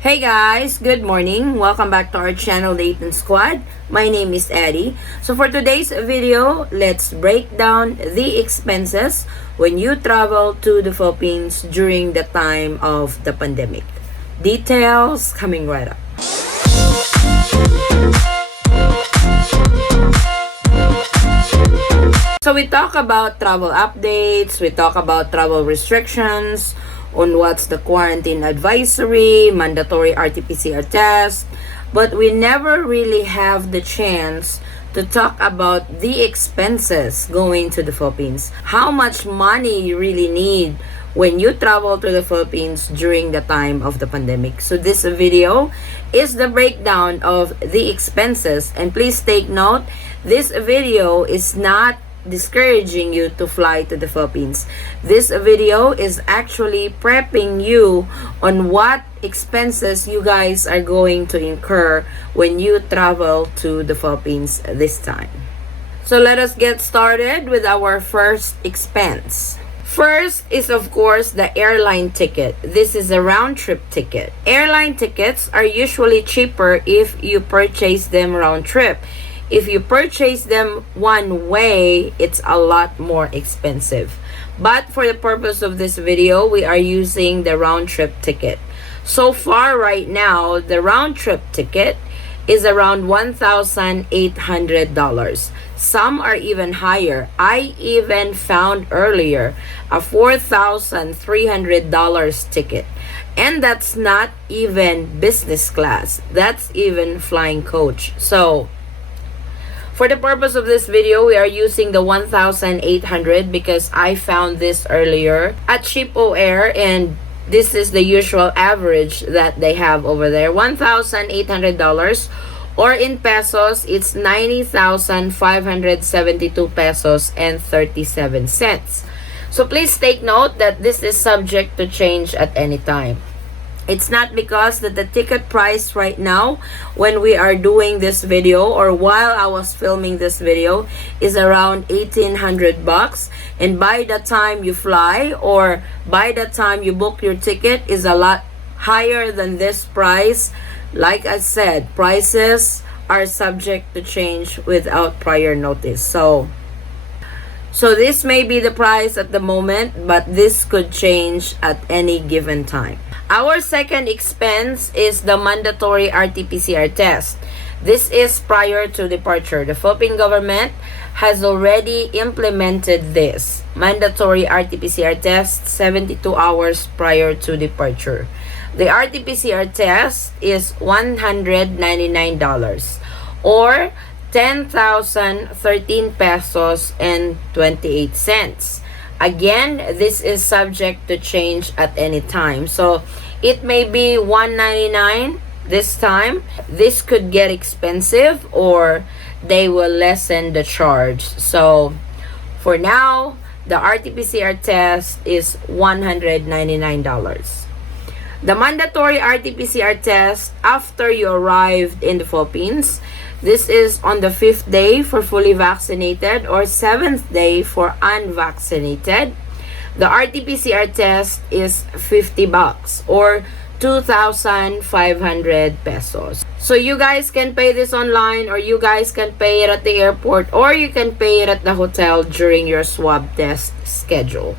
Hey guys, good morning. Welcome back to our channel, the Eaton Squad. My name is Eddie. So for today's video, let's break down the expenses when you travel to the Philippines during the time of the pandemic. Details coming right up. So we talk about travel updates, we talk about travel restrictions, on what's the quarantine advisory, mandatory RT-PCR test, but we never really have the chance to talk about the expenses going to the Philippines. How much money you really need when you travel to the Philippines during the time of the pandemic. So this video is the breakdown of the expenses, and please take note, this video is not discouraging you to fly to the Philippines. This video is actually prepping you on what expenses you guys are going to incur when you travel to the Philippines this time. So let us get started with our first expense. First is of course the airline ticket. This is a round trip ticket. Airline tickets are usually cheaper if you purchase them round trip. If you purchase them one way, it's a lot more expensive. But for the purpose of this video, we are using the round trip ticket. So far right now, the round trip ticket is around $1,800. Some are even higher. I even found earlier a $4,300 ticket. And that's not even business class. That's even flying coach. So for the purpose of this video, we are using the 1,800 because I found this earlier at Cheapo Air, and this is the usual average that they have over there. $1,800, or in pesos, it's 90,572 pesos and 37 cents. So please take note that this is subject to change at any time. It's not because that the ticket price right now when we are doing this video or while I was filming this video is around 1,800 bucks, and by the time you fly or by the time you book your ticket is a lot higher than this price. Like I said, prices are subject to change without prior notice. So this may be the price at the moment, but this could change at any given time. Our second expense is the mandatory RT-PCR test. This is prior to departure. The Philippine government has already implemented this mandatory RT-PCR test 72 hours prior to departure. The RT-PCR test is $199 or 10,013 pesos and 28 cents. Again, this is subject to change at any time. So it may be $199 this time. This could get expensive or they will lessen the charge. So for now, the RT-PCR test is $199. The mandatory RT-PCR test after you arrived in the Philippines, this is on the 5th day for fully vaccinated or 7th day for unvaccinated. The RT-PCR test is 50 bucks or 2,500 pesos. So you guys can pay this online, or you guys can pay it at the airport, or you can pay it at the hotel during your swab test schedule.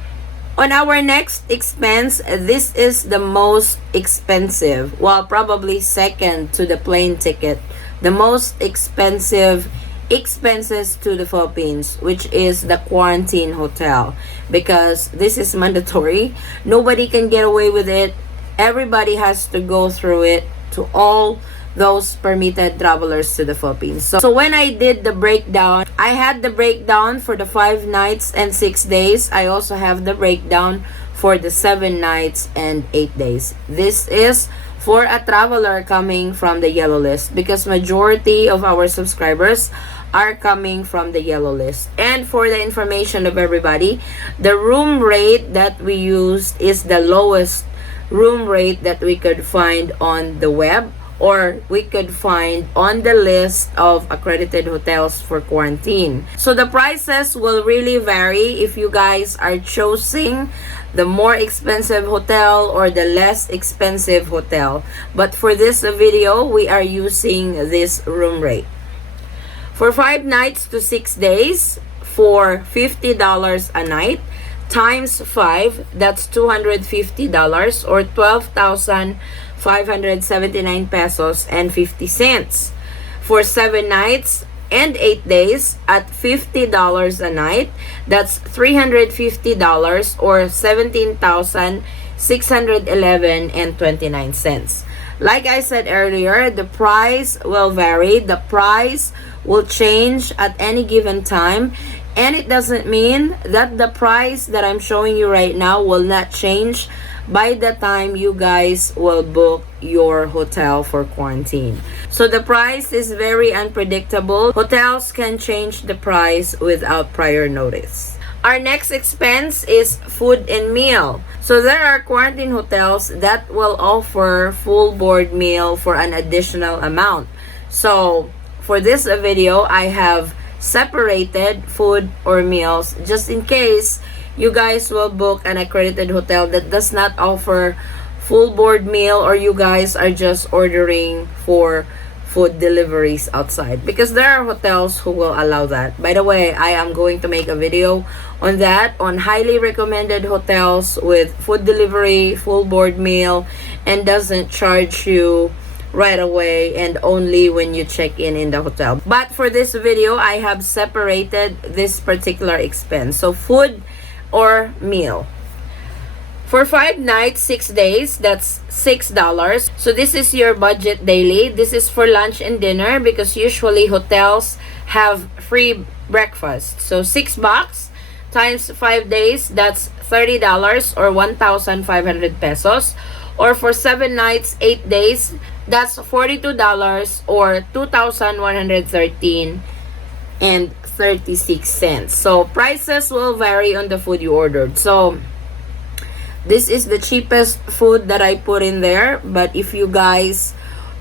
On our next expense, this is the most expensive, well, probably second to the plane ticket, the most expensive expenses to the Philippines, which is the quarantine hotel, because this is mandatory. Nobody can get away with it. Everybody has to go through it, to all those permitted travelers to the Philippines. So when I did the breakdown, I had the breakdown for the 5 nights and 6 days. I also have the breakdown for the 7 nights and 8 days. This is for a traveler coming from the yellow list, because majority of our subscribers are coming from the yellow list. And for the information of everybody, the room rate that we used is the lowest room rate that we could find on the web, or we could find on the list of accredited hotels for quarantine. So the prices will really vary if you guys are choosing the more expensive hotel or the less expensive hotel. But for this video, we are using this room rate. For 5 nights to 6 days, for $50 a night, times 5, that's $250 or 12,579 pesos and 50 cents. For 7 nights and 8 days at $50 a night, that's $350 or 17,611 and 29 cents. Like I said earlier, the price will vary. The price will change at any given time, and it doesn't mean that the price that I'm showing you right now will not change by the time you guys will book your hotel for quarantine. So the price is very unpredictable. Hotels can change the price without prior notice. Our next expense is food and meal. So there are quarantine hotels that will offer full board meal for an additional amount. So for this video, I have separated food or meals just in case you guys will book an accredited hotel that does not offer full board meal, or you guys are just ordering for food deliveries outside, because there are hotels who will allow that. By the way, I am going to make a video on that, on highly recommended hotels with food delivery, full board meal, and doesn't charge you right away and only when you check in the hotel. But for this video, I have separated this particular expense. So food or meal. For 5 nights, 6 days, that's $6. So this is your budget daily. This is for lunch and dinner because usually hotels have free breakfast. So $6 times 5 days, that's $30 or 1,500 pesos. Or for 7 nights, 8 days, that's $42 or 2,113 and 36 cents. So prices will vary on the food you ordered. So this is the cheapest food that I put in there, but if you guys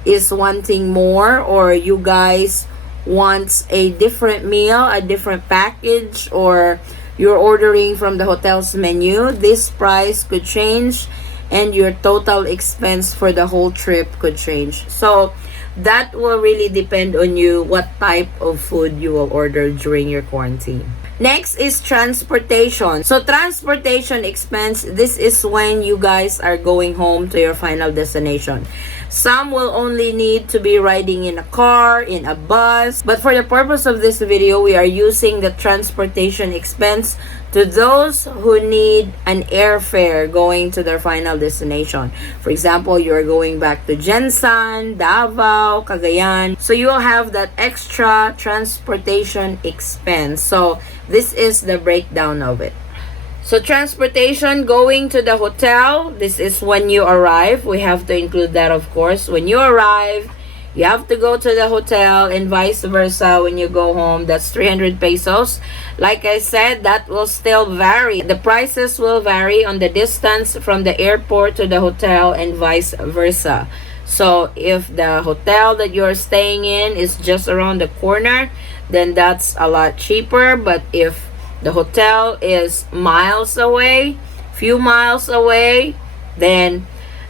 is wanting more, or you guys wants a different meal, a different package, or you're ordering from the hotel's menu, this price could change and your total expense for the whole trip could change. So that will really depend on you what type of food you will order during your quarantine. Next is transportation. So transportation expense, this is when you guys are going home to your final destination. Some will only need to be riding in a car, in a bus. But for the purpose of this video, we are using the transportation expense to those who need an airfare going to their final destination. For example, you're going back to Jensan, Davao, Cagayan. So you will have that extra transportation expense. So this is the breakdown of it. So transportation going to the hotel, this is when you arrive. We have to include that, of course. When you arrive, you have to go to the hotel, and vice versa when you go home. That's 300 pesos. Like I said, that will still vary. The prices will vary on the distance from the airport to the hotel and vice versa. So if the hotel that you're staying in is just around the corner, then that's a lot cheaper. But if the hotel is miles away, few miles away, then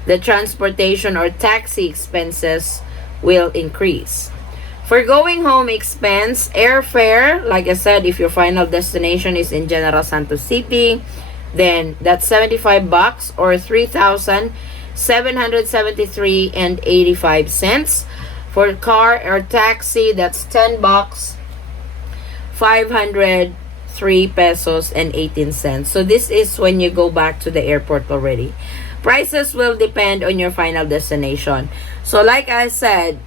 the transportation or taxi expenses will increase. For going home expense, airfare, like I said, if your final destination is in General Santos City, then that's 75 bucks or 3,773 and 85 cents. For car or taxi, that's 10 bucks, 503 pesos and 18 cents. So this is when you go back to the airport already. Prices will depend on your final destination. So like I said,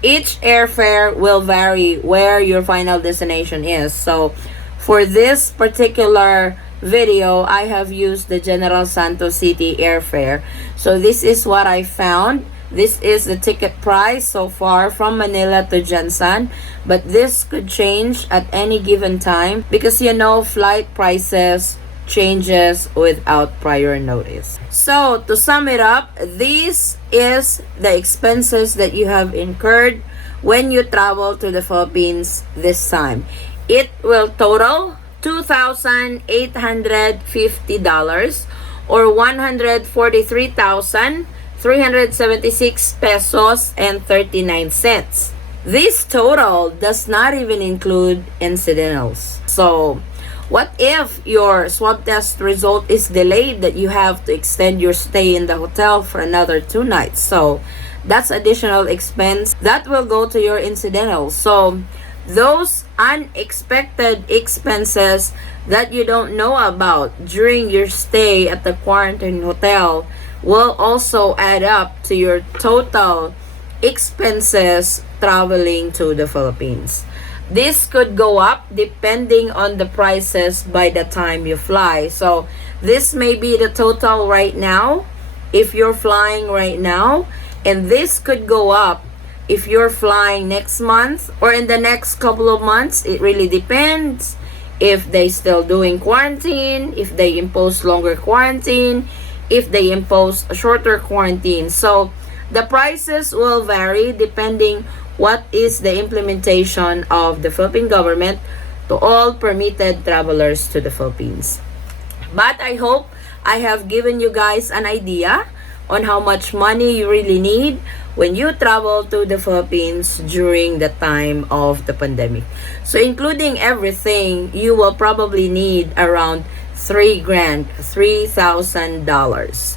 each airfare will vary where your final destination is. So for this particular video, I have used the General Santos City airfare. So this is what I found. This is the ticket price so far from Manila to Jensan, but this could change at any given time because you know flight prices changes without prior notice. So to sum it up, this is the expenses that you have incurred when you travel to the Philippines this time. It will total $2,850 or 143,376 pesos and 39 cents. This total does not even include incidentals. So, what if your swab test result is delayed that you have to extend your stay in the hotel for another 2 nights? So, that's additional expense that will go to your incidentals. So, those unexpected expenses that you don't know about during your stay at the quarantine hotel will also add up to your total expenses traveling to the Philippines. This could go up depending on the prices by the time you fly. So this may be the total right now if you're flying right now, and this could go up if you're flying next month or in the next couple of months. It really depends if they still doing quarantine, if they impose longer quarantine, if they impose a shorter quarantine. So the prices will vary depending what is the implementation of the Philippine government to all permitted travelers to the Philippines. But I hope I have given you guys an idea on how much money you really need when you travel to the Philippines during the time of the pandemic. So including everything, you will probably need around $3,000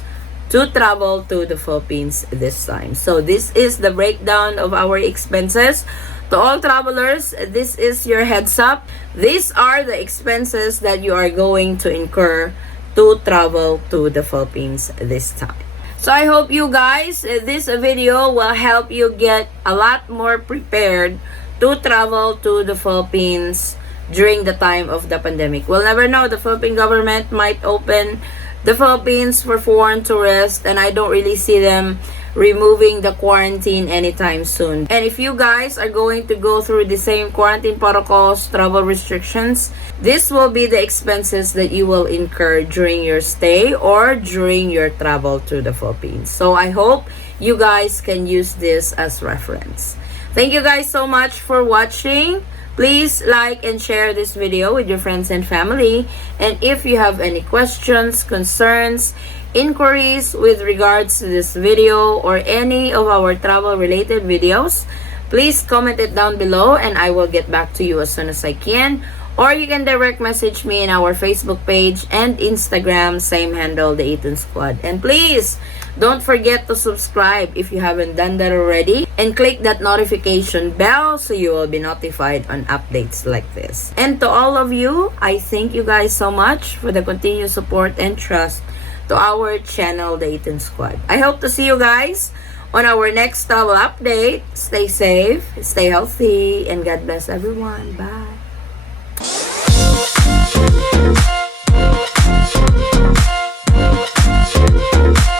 to travel to the Philippines this time. So this is the breakdown of our expenses. To all travelers, this is your heads up. These are the expenses that you are going to incur to travel to the Philippines this time. So I hope you guys, this video will help you get a lot more prepared to travel to the Philippines during the time of the pandemic. We'll never know. The Philippine government might open the Philippines for foreign tourists, and I don't really see them removing the quarantine anytime soon. And if you guys are going to go through the same quarantine protocols, travel restrictions, this will be the expenses that you will incur during your stay or during your travel to the Philippines. So I hope you guys can use this as reference. Thank you guys so much for watching. Please like and share this video with your friends and family. And if you have any questions, concerns, inquiries with regards to this video or any of our travel related videos, please comment it down below and I will get back to you as soon as I can. Or you can direct message me in our Facebook page and Instagram, same handle, the Eaton Squad. And please don't forget to subscribe if you haven't done that already, and click that notification bell so you will be notified on updates like this. And to all of you, I thank you guys so much for the continued support and trust to our channel, the Eaton Squad. I hope to see you guys on our next travel update. Stay safe, stay healthy, and God bless everyone. Bye.